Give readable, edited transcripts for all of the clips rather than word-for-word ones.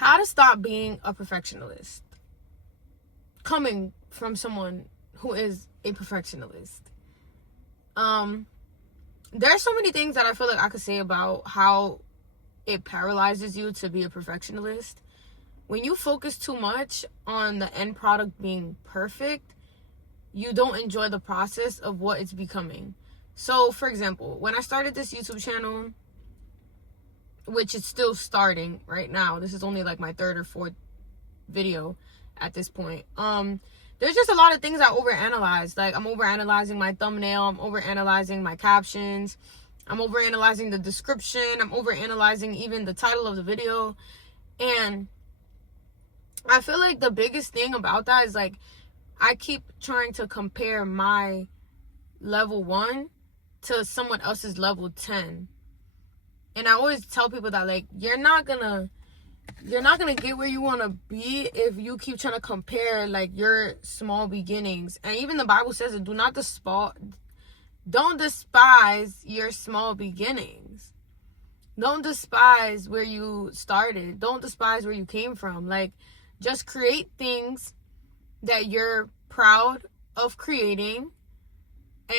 how to stop being a perfectionist. Coming from someone who is a perfectionist. There's so many things that I feel like I could say about how it paralyzes you to be a perfectionist. When you focus too much on the end product being perfect, you don't enjoy the process of what it's becoming. So, for example, when I started this YouTube channel, which is still starting right now, this is only like my third or fourth video at this point. There's just a lot of things I overanalyze. Like, I'm overanalyzing my thumbnail, I'm overanalyzing my captions, I'm overanalyzing the description, I'm overanalyzing even the title of the video. And I feel like the biggest thing about that is, like, I keep trying to compare my level 1 to someone else's level 10. And I always tell people that, like, you're not gonna get where you want to be if you keep trying to compare, like, your small beginnings. And even the Bible says it, don't despise your small beginnings. Don't despise where you started. Don't despise where you came from. Like, just create things that you're proud of creating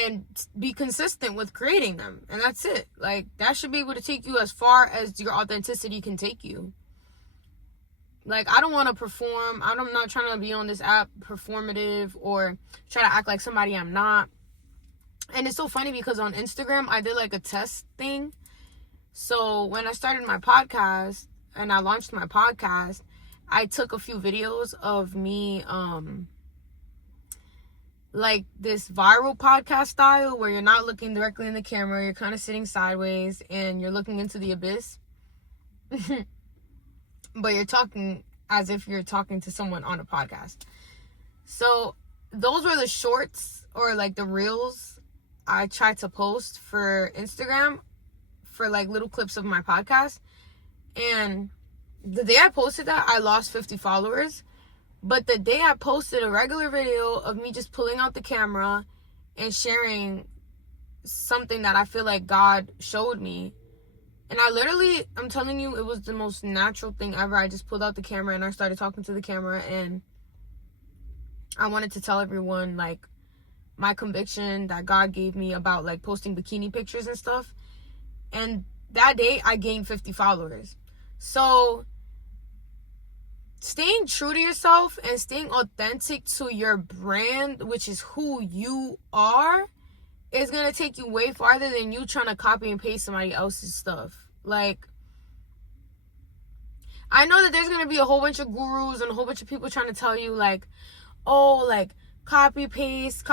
and be consistent with creating them. And that's it. Like, that should be able to take you as far as your authenticity can take you. Like, I don't want to perform. I'm not trying to be on this app performative or try to act like somebody I'm not. And it's so funny because on Instagram, I did like a test thing. So when I started my podcast and I launched my podcast, I took a few videos of me, like this viral podcast style where you're not looking directly in the camera, you're kind of sitting sideways and you're looking into the abyss. But you're talking as if you're talking to someone on a podcast. So those were the shorts, or like the reels, I tried to post for Instagram for like little clips of my podcast. And the day I posted that, I lost 50 followers. But the day I posted a regular video of me just pulling out the camera and sharing something that I feel like God showed me, and I'm telling you, it was the most natural thing ever. I just pulled out the camera and I started talking to the camera, and I wanted to tell everyone, like, my conviction that God gave me about, like, posting bikini pictures and stuff. And that day, I gained 50 followers. So staying true to yourself and staying authentic to your brand, which is who you are, is going to take you way farther than you trying to copy and paste somebody else's stuff. Like, I know that there's going to be a whole bunch of gurus and a whole bunch of people trying to tell you, like, oh, like, copy paste,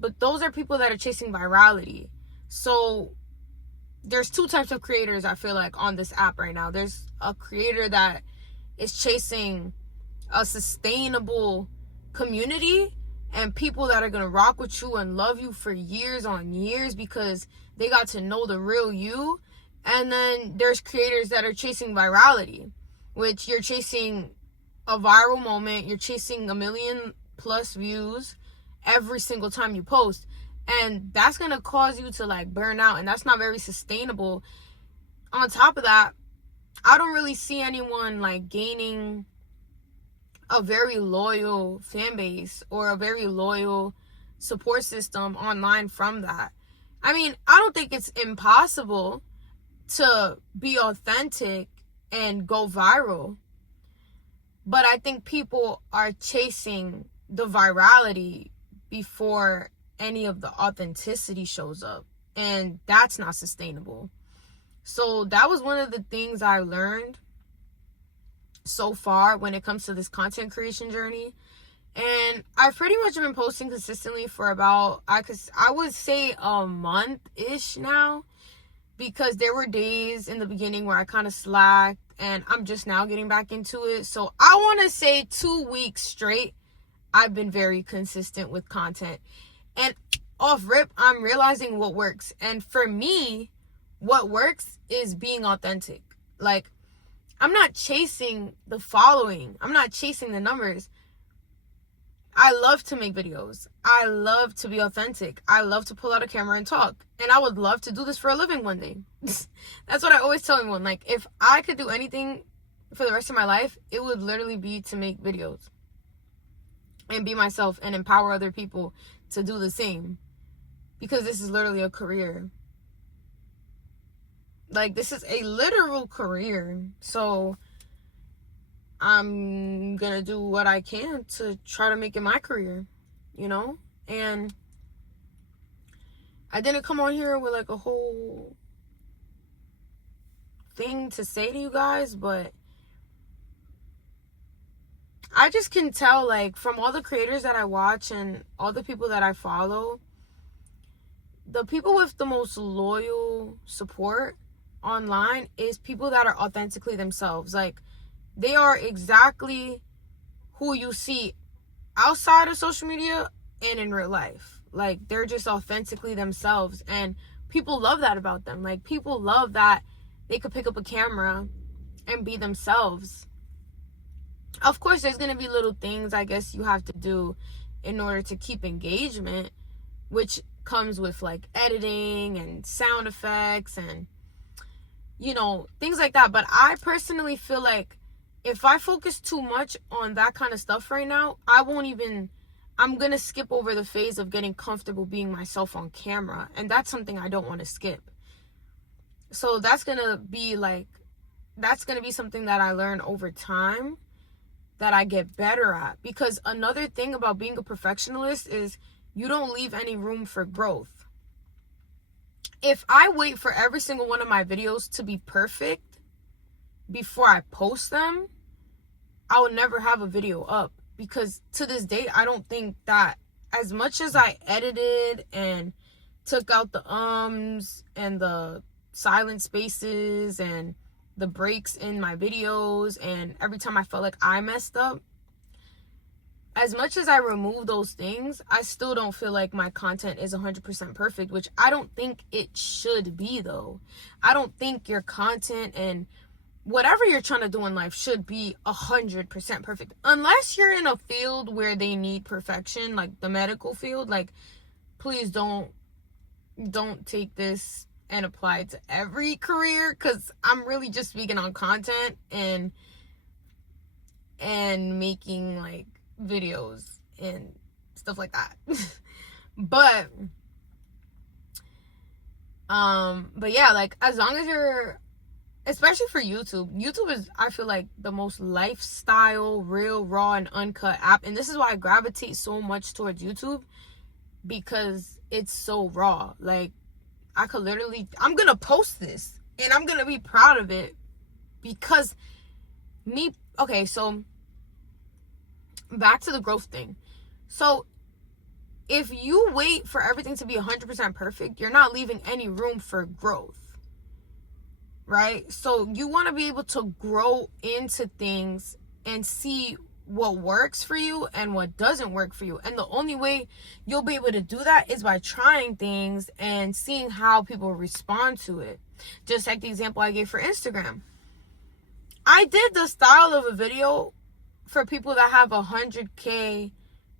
but those are people that are chasing virality. So there's two types of creators, I feel like, on this app right now. There's a creator that is chasing a sustainable community and people that are going to rock with you and love you for years on years because they got to know the real you. And then there's creators that are chasing virality, which you're chasing a viral moment. You're chasing 1 million+ views every single time you post. And that's going to cause you to, like, burn out. And that's not very sustainable. On top of that, I don't really see anyone, like, gaining a very loyal fan base or a very loyal support system online from that. I mean, I don't think it's impossible to be authentic and go viral, but I think people are chasing the virality before any of the authenticity shows up, and that's not sustainable. So that was one of the things I learned so far when it comes to this content creation journey. And I've pretty much been posting consistently for about, I would say, a month-ish now, because there were days in the beginning where I kind of slacked and I'm just now getting back into it. So I want to say 2 weeks straight, I've been very consistent with content. And off rip, I'm realizing what works. And for me, what works is being authentic. Like, I'm not chasing the following. I'm not chasing the numbers. I love to make videos. I love to be authentic. I love to pull out a camera and talk. And I would love to do this for a living one day. That's what I always tell everyone. Like, if I could do anything for the rest of my life, it would literally be to make videos and be myself and empower other people to do the same, because this is literally a career. Like, this is a literal career. So I'm gonna do what I can to try to make it my career, you know? And I didn't come on here with like a whole thing to say to you guys, but I just can tell, like, from all the creators that I watch and all the people that I follow, the people with the most loyal support online is people that are authentically themselves. Like, they are exactly who you see outside of social media and in real life. Like, they're just authentically themselves, and people love that about them. Like, people love that they could pick up a camera and be themselves. Of course, there's going to be little things, I guess, you have to do in order to keep engagement, which comes with, like, editing and sound effects and, you know, things like that. But I personally feel like if I focus too much on that kind of stuff right now, I'm going to skip over the phase of getting comfortable being myself on camera. And that's something I don't want to skip. So that's going to be something that I learn over time, that I get better at. Because another thing about being a perfectionist is you don't leave any room for growth. If I wait for every single one of my videos to be perfect before I post them, I will never have a video up. Because to this day, I don't think that, as much as I edited and took out the ums and the silent spaces and the breaks in my videos, and every time I felt like I messed up, as much as I remove those things, I still don't feel like my content is 100% perfect, which I don't think it should be, though. I don't think your content and whatever you're trying to do in life should be 100% perfect. Unless you're in a field where they need perfection, like the medical field. Like, please don't take this and apply it to every career, because I'm really just speaking on content and making, like, videos and stuff like that. but yeah, like, as long as you're, especially for YouTube is, I feel like, the most lifestyle, real, raw, and uncut app. And this is why I gravitate so much towards YouTube, because it's so raw. Like, I'm gonna post this and I'm gonna be proud of it, because okay, so back to the growth thing. So if you wait for everything to be 100% perfect, you're not leaving any room for growth, right? So you want to be able to grow into things and see what works for you and what doesn't work for you. And the only way you'll be able to do that is by trying things and seeing how people respond to it. Just like the example I gave for Instagram. I did the style of a video for people that have 100K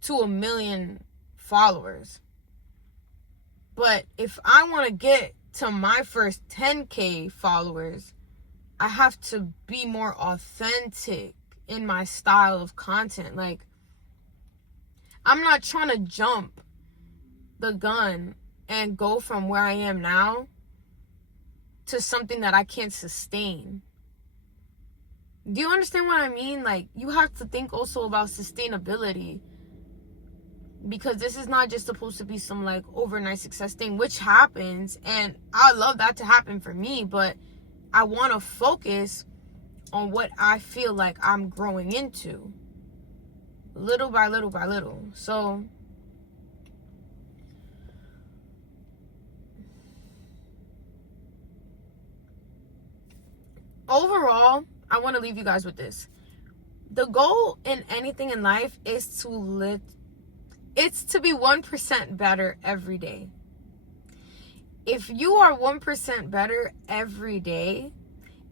to 1 million followers. But if I want to get to my first 10K followers, I have to be more authentic in my style of content. Like, I'm not trying to jump the gun and go from where I am now to something that I can't sustain. Do you understand what I mean? Like, you have to think also about sustainability, because this is not just supposed to be some, like, overnight success thing, which happens, and I love that to happen for me, but I want to focus on what I feel like I'm growing into, little by little by little. So overall, I want to leave you guys with this. The goal in anything in life is to be 1% better every day. If you are 1% better every day,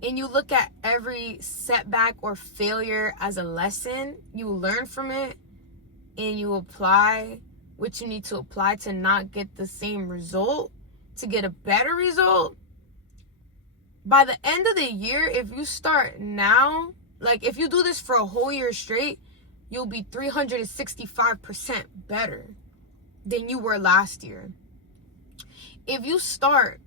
and you look at every setback or failure as a lesson, you learn from it, and you apply what you need to apply to not get the same result, to get a better result, by the end of the year, if you start now Like, if you do this for a whole year straight, you'll be 365% better than you were last year. If you start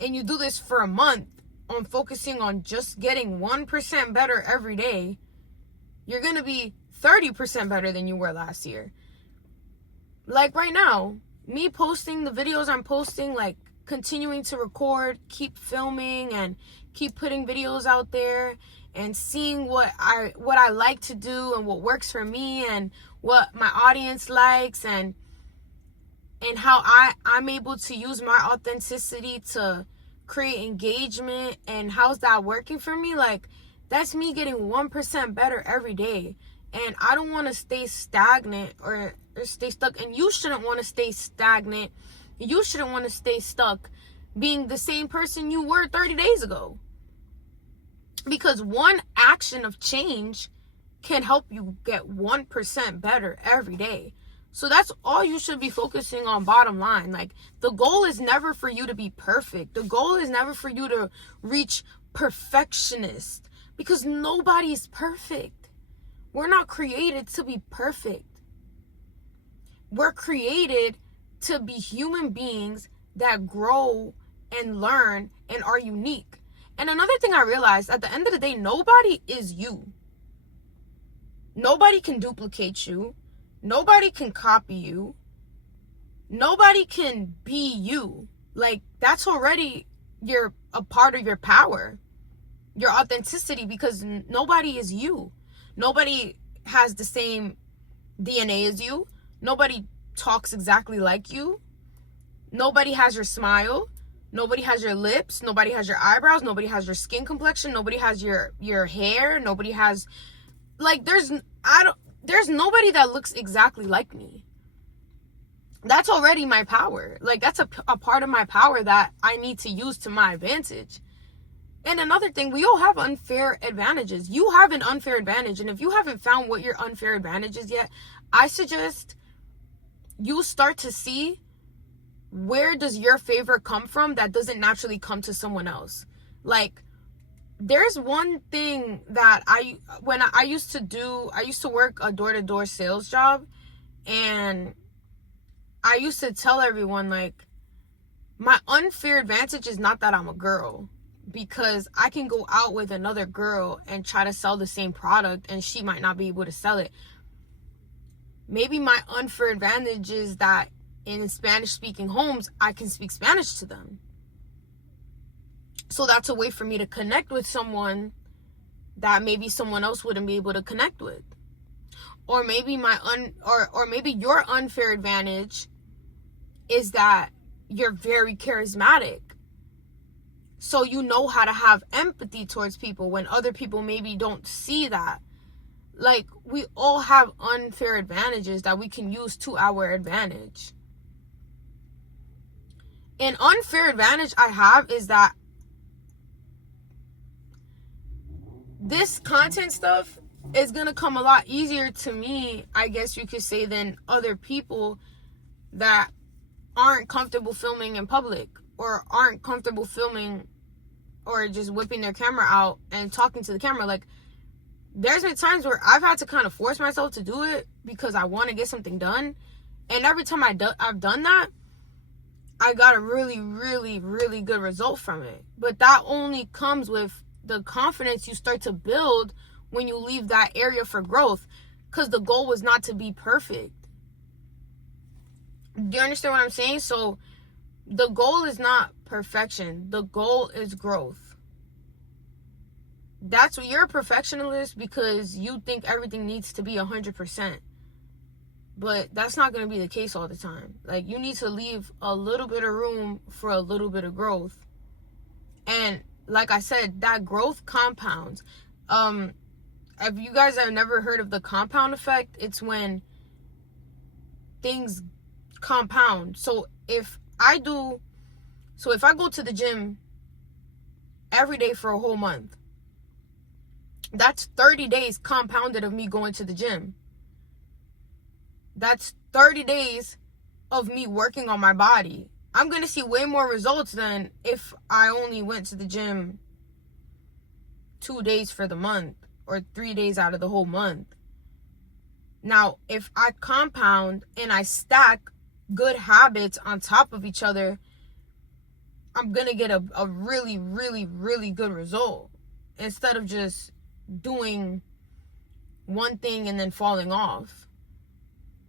and you do this for a month on focusing on just getting 1% better every day, you're going to be 30% better than you were last year. Like right now, me posting the videos I'm posting, like continuing to record, keep filming, and keep putting videos out there, and seeing what I like to do and what works for me and what my audience likes, and how I'm able to use my authenticity to create engagement, and how's that working for me. Like, that's me getting 1% better every day. And I don't want to stay stagnant or stay stuck. And you shouldn't want to stay stagnant. You shouldn't want to stay stuck being the same person you were 30 days ago. Because one action of change can help you get 1% better every day. So that's all you should be focusing on, bottom line. Like, the goal is never for you to be perfect. The goal is never for you to reach perfectionist, because nobody's perfect. We're not created to be perfect. We're created to be human beings that grow and learn and are unique. And another thing I realized, at the end of the day, nobody is you. Nobody can duplicate you. Nobody can copy you. Nobody can be you. Like, that's already a part of your power, your authenticity, because nobody is you. Nobody has the same DNA as you. Nobody talks exactly like you. Nobody has your smile. Nobody has your lips. Nobody has your eyebrows. Nobody has your skin complexion. Nobody has your hair. Nobody has, like, there's nobody that looks exactly like me. That's already my power. Like, that's a part of my power that I need to use to my advantage. And another thing, we all have unfair advantages. You have an unfair advantage. And if you haven't found what your unfair advantage is yet, I suggest you start to see, where does your favor come from that doesn't naturally come to someone else. Like, there's one thing that I used to work a door-to-door sales job, and I used to tell everyone, like, my unfair advantage is not that I'm a girl, because I can go out with another girl and try to sell the same product and she might not be able to sell it. Maybe my unfair advantage is that in Spanish-speaking homes, I can speak Spanish to them. So that's a way for me to connect with someone that maybe someone else wouldn't be able to connect with. Or maybe maybe your unfair advantage is that you're very charismatic. So you know how to have empathy towards people when other people maybe don't see that. Like, we all have unfair advantages that we can use to our advantage. An unfair advantage I have is that this content stuff is going to come a lot easier to me, I guess you could say, than other people that aren't comfortable filming in public, or aren't comfortable filming or just whipping their camera out and talking to the camera. Like, there's been times where I've had to kind of force myself to do it because I want to get something done. And every time I've done that, I got a really, really, really good result from it. But that only comes with the confidence you start to build when you leave that area for growth, because the goal was not to be perfect. Do you understand what I'm saying? So the goal is not perfection. The goal is growth. That's what you're a perfectionist, because you think everything needs to be 100%. But that's not going to be the case all the time. Like, you need to leave a little bit of room for a little bit of growth. And like I said, that growth compounds. If you guys have never heard of the compound effect, it's when things compound. So if I go to the gym every day for a whole month, that's 30 days compounded of me going to the gym. That's 30 days of me working on my body. I'm going to see way more results than if I only went to the gym 2 days for the month or 3 days out of the whole month. Now, if I compound and I stack good habits on top of each other, I'm going to get a really, really, really good result instead of just doing one thing and then falling off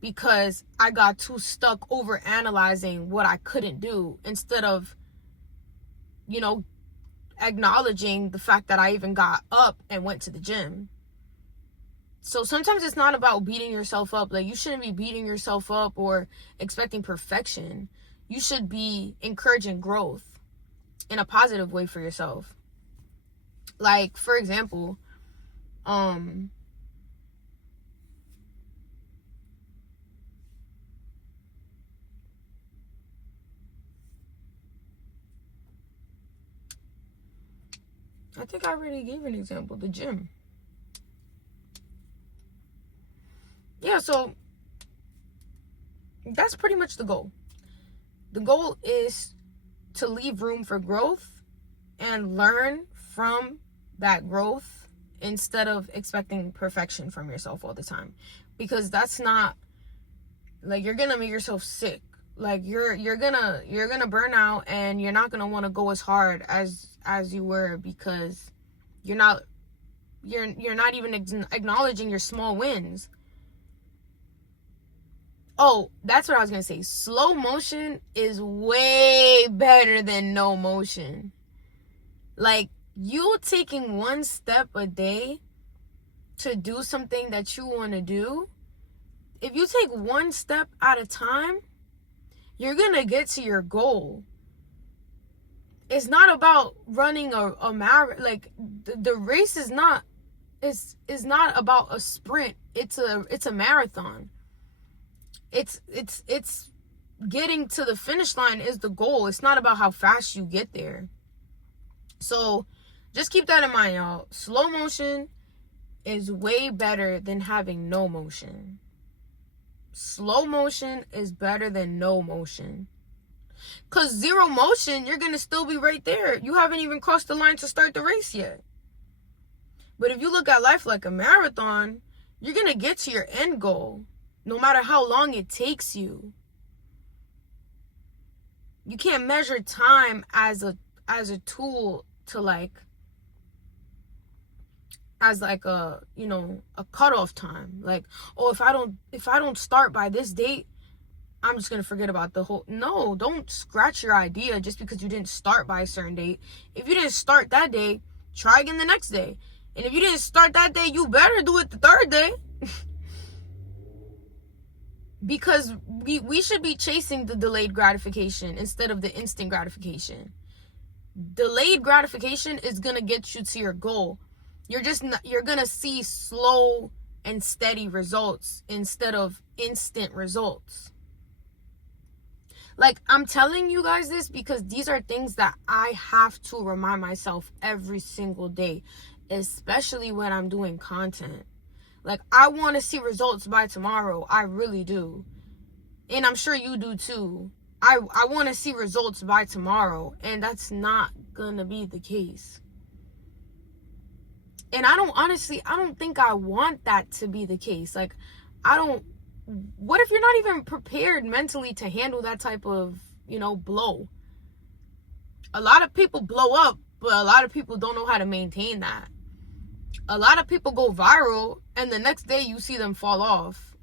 because I got too stuck over analyzing what I couldn't do instead of, acknowledging the fact that I even got up and went to the gym. So sometimes it's not about beating yourself up. Like, you shouldn't be beating yourself up or expecting perfection. You should be encouraging growth in a positive way for yourself. Like, for example, I think I already gave an example, the gym. Yeah, so that's pretty much the goal. The goal is to leave room for growth and learn from that growth instead of expecting perfection from yourself all the time. Because that's not, like, you're gonna make yourself sick. Like, you're gonna burn out, and you're not gonna want to go as hard as you were because you're not even acknowledging your small wins. Oh, that's what I was gonna say. Slow motion is way better than no motion. Like, you taking one step a day to do something that you want to do, if you take one step at a time, you're gonna get to your goal. It's not about running a marathon. Like, the race is not about a sprint. It's a marathon. It's getting to the finish line is the goal. It's not about how fast you get there. So just keep that in mind, y'all. Slow motion is way better than having no motion. Slow motion is better than no motion. Because zero motion, you're going to still be right there. You haven't even crossed the line to start the race yet. But if you look at life like a marathon, you're going to get to your end goal, no matter how long it takes you. You can't measure time as a tool to as a cutoff time. Like, oh, if I don't start by this date, I'm just gonna forget about the whole. No, don't scratch your idea just because you didn't start by a certain date. If you didn't start that day, try again the next day. And if you didn't start that day, you better do it the third day. Because we should be chasing the delayed gratification instead of the instant gratification. Delayed gratification is gonna get you to your goal. You're gonna see slow and steady results instead of instant results. Like, I'm telling you guys this because these are things that I have to remind myself every single day, especially when I'm doing content. Like, I want to see results by tomorrow. I really do. And I'm sure you do too. I want to see results by tomorrow, and that's not gonna be the case. And I don't think I want that to be the case. Like, what if you're not even prepared mentally to handle that type of, blow? A lot of people blow up, but a lot of people don't know how to maintain that. A lot of people go viral, and the next day you see them fall off.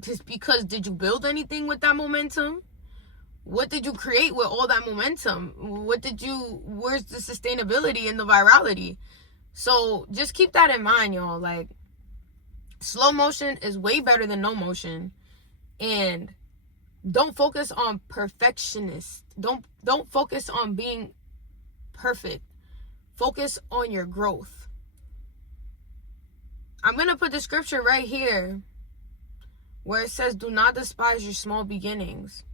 Just because, did you build anything with that momentum? What did you create with all that momentum? Where's the sustainability and the virality? So just keep that in mind, y'all. Like, slow motion is way better than no motion. And don't focus on perfectionist. Don't focus on being perfect. Focus on your growth. I'm going to put the scripture right here where it says, do not despise your small beginnings.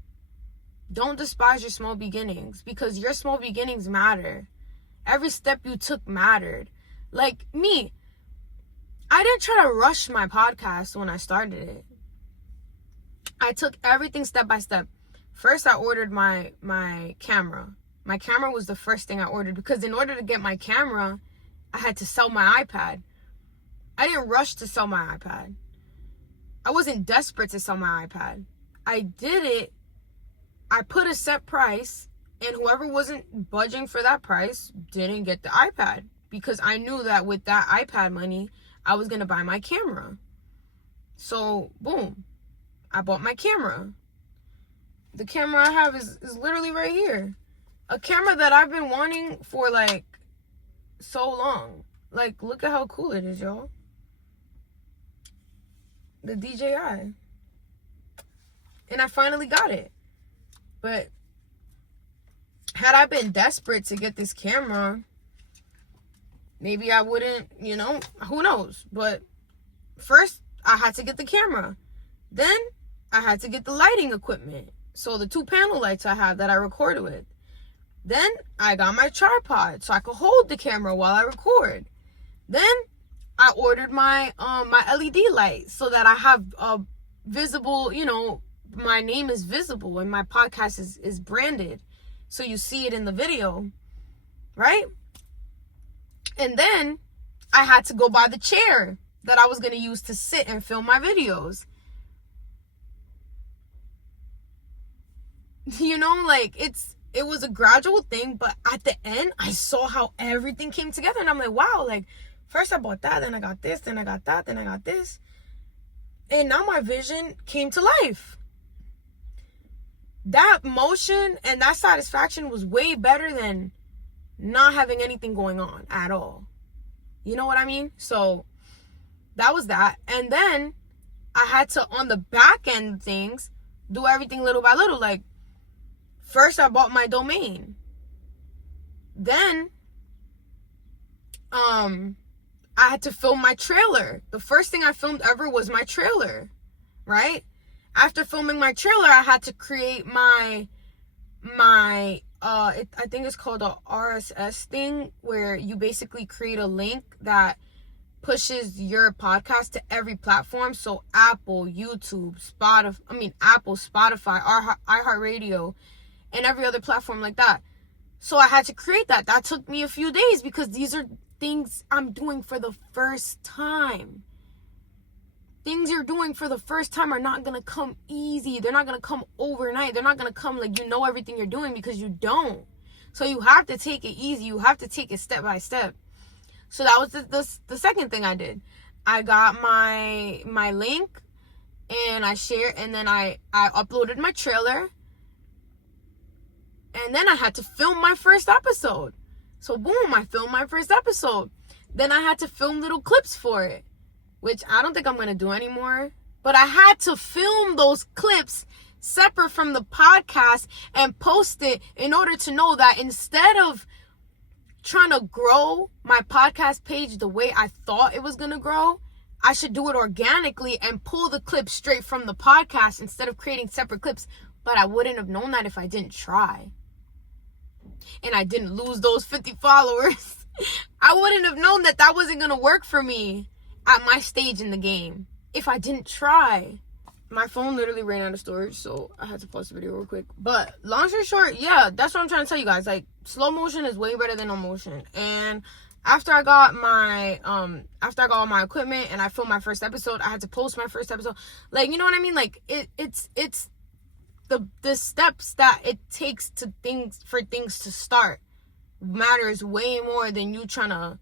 Don't despise your small beginnings, because your small beginnings matter. Every step you took mattered. Like me, I didn't try to rush my podcast when I started it. I took everything step by step. First, I ordered my camera, My camera was the first thing I ordered, because in order to get my camera, I had to sell my iPad. I didn't rush to sell my iPad. I wasn't desperate to sell my iPad. I did it. I put a set price, and whoever wasn't budging for that price didn't get the iPad, because I knew that with that iPad money, I was going to buy my camera. So, boom. I bought my camera. The camera I have is literally right here. A camera that I've been wanting for like so long. Like, look at how cool it is, y'all. The DJI. And I finally got it. But had I been desperate to get this camera, maybe I wouldn't, who knows. But first, I had to get the camera. Then, I had to get the lighting equipment. So, the 2 panel lights I have that I record with. Then, I got my tripod so I could hold the camera while I record. Then, I ordered my my LED light so that I have a visible, my name is visible and my podcast is branded. So you see it in the video, right? And then I had to go buy the chair that I was going to use to sit and film my videos. It was a gradual thing, but at the end, I saw how everything came together. And I'm like, wow, first I bought that, then I got this, then I got that, then I got this. And now my vision came to life. That motion and that satisfaction was way better than not having anything going on at all. You know what I mean? So that was that. And then I had to, on the back end things, do everything little by little. First I bought my domain. Then I had to film my trailer. The first thing I filmed ever was my trailer, right? After filming my trailer, I had to create I think it's called a RSS thing, where you basically create a link that pushes your podcast to every platform. So Apple, YouTube, Spotify, iHeartRadio, and every other platform like that. So I had to create that. That took me a few days, because these are things I'm doing for the first time. Things you're doing for the first time are not going to come easy. They're not going to come overnight. They're not going to come everything you're doing, because you don't. So you have to take it easy. You have to take it step by step. So that was the second thing I did. I got my link, and I shared, and then I uploaded my trailer. And then I had to film my first episode. So boom, I filmed my first episode. Then I had to film little clips for it, which I don't think I'm going to do anymore. But I had to film those clips separate from the podcast and post it in order to know that instead of trying to grow my podcast page the way I thought it was going to grow, I should do it organically and pull the clips straight from the podcast instead of creating separate clips. But I wouldn't have known that if I didn't try. And I didn't lose those 50 followers. I wouldn't have known that wasn't going to work for me at my stage in the game if I didn't try. My phone literally ran out of storage, so I had to pause the video real quick. But long story short, yeah, that's what I'm trying to tell you guys. Slow motion is way better than no motion. And after I got all my equipment and I filmed my first episode, I had to post my first episode. You know what I mean? It's the steps that it takes for things to start matters way more than you trying to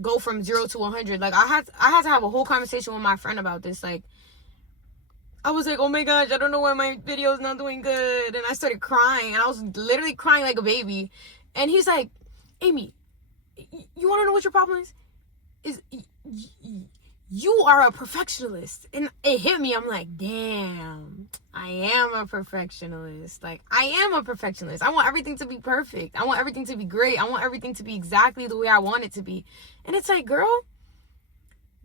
go from 0 to 100. I had to have a whole conversation with my friend about this. I was like, oh my gosh, I don't know why my video is not doing good. And I started crying, and I was literally crying like a baby. And he's like, Amy, you want to know what your problem is you are a perfectionist. And it hit me. I'm like, damn, I am a perfectionist. I am a perfectionist. I want everything to be perfect. I want everything to be great. I want everything to be exactly the way I want it to be. And it's like, girl,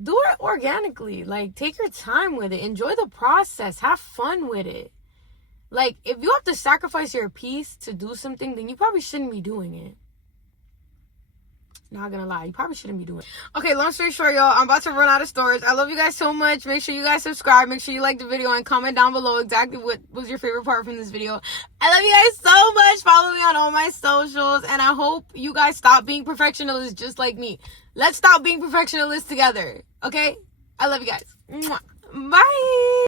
do it organically. Take your time with it. Enjoy the process. Have fun with it. If you have to sacrifice your peace to do something, then you probably shouldn't be doing it. Not gonna lie, you probably shouldn't be doing it. Okay, long story short, y'all, I'm about to run out of stories. I love you guys so much. Make sure you guys subscribe. Make sure you like the video and comment down below exactly what was your favorite part from this video. I love you guys so much. Follow me on all my socials, and I hope you guys stop being perfectionists just like me. Let's stop being perfectionists together, okay? I love you guys. Mwah. Bye.